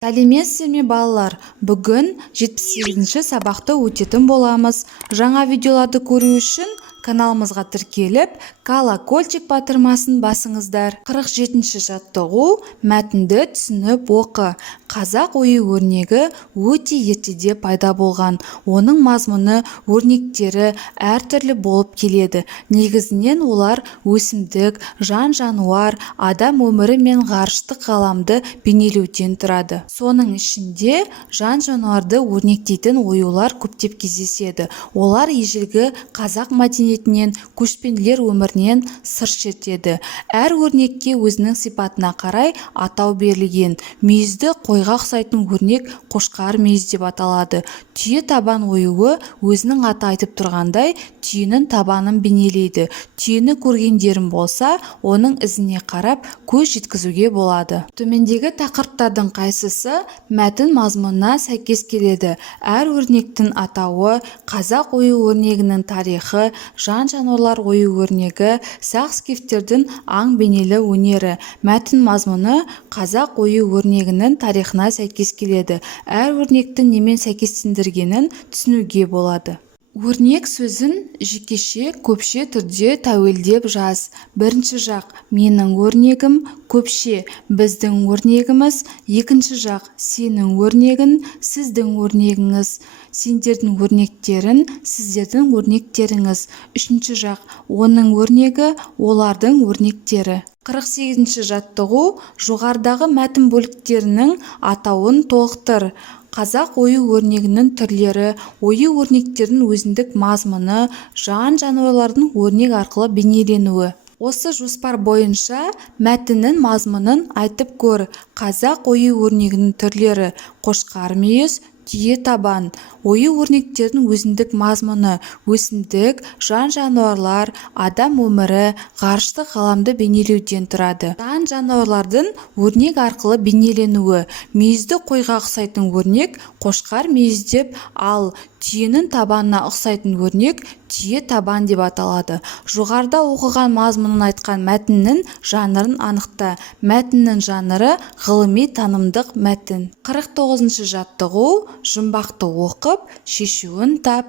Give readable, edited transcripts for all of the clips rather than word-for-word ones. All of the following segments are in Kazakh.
Сәлеметсіздер ме балалар? Бүгін 78-ші сабақты өтетін боламыз. Жаңа видеоларды көру үшін каналымызға тіркеліп, колокольчик батырмасын басыңыздар. 47-ші жаттығу мәтінді түсініп оқы. Қазақ ою-өрнегі өте ертеде пайда болған. Оның мазмұны, өрнектері әртүрлі болып келеді. Негізінен олар өсімдік, жан-жануар, адам өмірі мен ғарыштық ғаламды бейнелеуден тұрады. Соның ішінде жан-жануарды өрнектейтін оюлар көптеп кездеседі. Олар ежелгі қазақ мәдениетінен, көшпенділер өмірінен сыр шертеді. Әр өрнекке өзінің сипатына қарай атау берілген. Мүйізді қойға ұқсайтын өрнек қошқар мүйіз деп аталады. Түйе табан оюы өзінің аты айтып тұрғандай, түйенің табанын бейнелейді. Түйені көргендерің болса, оның ізіне қарап көз жеткізуге болады. Төмендегі тақырыптардың қайсысы мәтін мазмұнына сәйкес келеді? Әр өрнектің атауы, қазақ ою-өрнегінің тарихы, жан-жануарлар ою-өрнегі, сақ-скифтердің аң бейнелі өнері. Мәтін мазмұны қазақ ою-өрнегінің тарихына сәйкес келеді. Әр өрнектің немен сәйкестендіргенін түсінуге болады. Өрнек сөзін жекеше, көпше түрде тәуелдеп жаз. Бірінші жақ менің өрнегім, көпше біздің өрнегіміз. Екінші жақ сенің өрнегің, сіздің өрнегіңіз. Сендердің өрнектерін, сіздердің өрнектеріңіз. Үшінші жақ оның өрнегі, олардың өрнектері. 48-ші жаттығу жоғарыдағы мәтін бөліктерінің атауын толықтыр. Қазақ ою-өрнегінің түрлері, ою-өрнектердің өзіндік мазмұны, жан-жануарлардың өрнек арқылы бейнеленуі. Осы жоспар бойынша мәтіннің мазмұнын айтып көр. Қазақ ою-өрнегінің түрлері: қошқар мүйіз, түйе табан. Ою-өрнектердің өзіндік мазмұны: өсімдік, жан-жануарлар, адам өмірі, ғарыштық ғаламды бейнелеуден тұрады. Жан-жануарлардың өрнек арқылы бейнеленуі: мүйізді қойға ұқсайтын өрнек қошқар мүйіз деп, ал түйенің табанына ұқсайтын өрнек түйе табан деп аталады. Жоғарыда оқыған мазмұнын айтқан мәтіннің жанрын анықта. Мәтіннің жанры ғылыми танымдық мәтін. 49-ші жаттығу жұмбақты оқып, шешуін тап.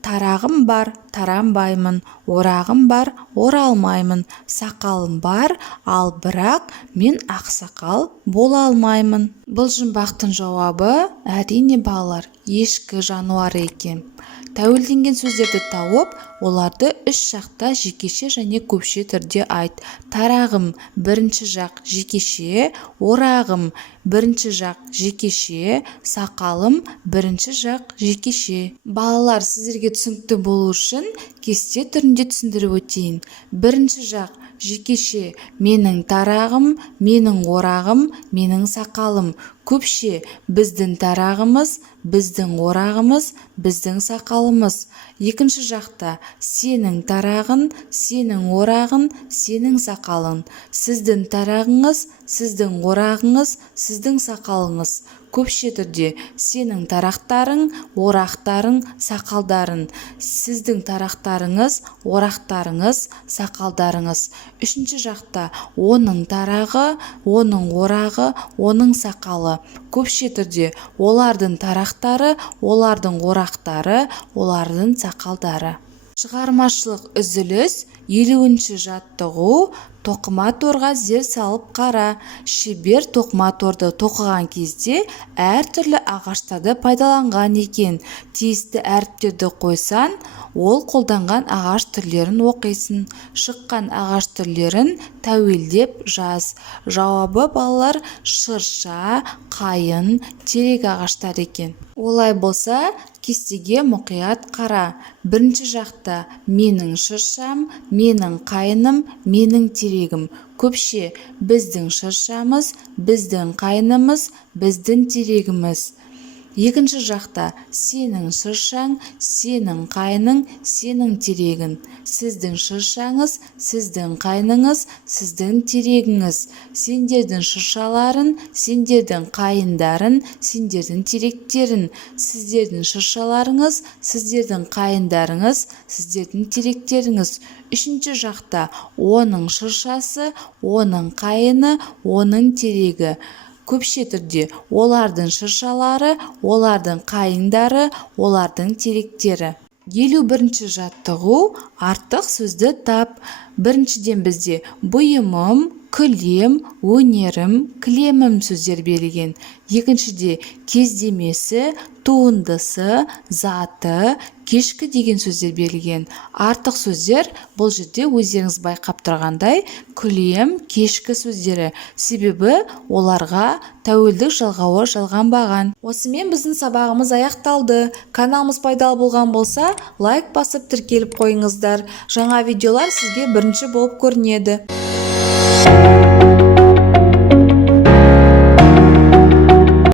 Тарағым бар, таранбаймын, орағым бар, оралмаймын, сақалым бар, ал бірақ мен ақсақал бола алмаймын. Бұл жұмбақтың жауабы әрине балалар, ешкі жануары екен. Тәуелденген сөздерді тауып, оларды үш жақта жекеше және көпше түрде айт. Тарағым бірінші жақ жекеше, орағым бірінші жақ жекеше, сақалым бірінші жақ жекеше. Балалар, сіздерге түсінікті болу үшін кесте түрінде түсіндіріп өтейін. Бірінші жақ жекеше: менің тарағым, менің орағым, менің сақалым. Көпше: біздің тарағымыз, біздің орағымыз, біздің сақалымыз. Екінші жақта сенің тарағың, сенің орағың, сенің сақалың. Сіздің тарағыңыз, сіздің орағыңыз, сіздің сақалыңыз. Көпше түрде: сенің тарақтарың, орақтарың, сақалдарың. Сіздің тарақтарыңыз, орақтарыңыз, сақалдарыңыз. Үшінші жақта оның тарағы, оның орағы, оның сақалы. Көпше түрде: олардың тарақтары, олардың орақтары, олардың сақалдары. Шығармашылық үзіліс. 50-ші жаттығу. Тоқыма торға зер салып қара. Шебер тоқыма торды тоқыған кезде әртүрлі ағаштарды пайдаланған екен. Тиісті әріптерді қойсан, ол қолданған ағаш түрлерін оқисың. Шыққан ағаш түрлерін тәуелдеп жаз. Жауабы балалар шырша, қайын, терек ағаштар екен. Олай болса, кестеге мұқият қара. Бірінші жақта менің шыршам, менің қайыным, менің терегім. Көпше: біздің шыршамыз, біздің қайынымыз, біздің терегіміз. Екінші жақта сенің шыршаң, сенің қайының, сенің терегің. Сіздің шыршаңыз, сіздің қайныңыз, сіздің терегіңіз. Сендердің шыршаларың, сендердің қайындарың, сендердің теректерің. Сіздердің шыршаларыңыз, сіздердің қайындарыңыз, сіздердің теректеріңіз. Үшінші жақта оның шыршасы, оның қайыны, оның терегі. көпше түрде олардың шыршалары, олардың қайыңдары, олардың теректері. 51-ші жаттығу артық сөзді тап. Біріншіден бізде бұйымым, күлем, өнерім, кілемім сөздер берілген. Екіншіде кездемесі, туындысы, заты, кешкі деген сөздер берілген. Артық сөздер бұл жерде өздеріңіз байқап тұрғандай күлем, кешкі сөздері. Себебі оларға тәуелдік жалғауы жалғанбаған. Осымен біздің сабағымыз аяқталды. Каналымыз пайдалы болған болса, лайк басып тіркеліп қойыңыздар. Жаңа видеолар сізге бірінші болып көрінеді.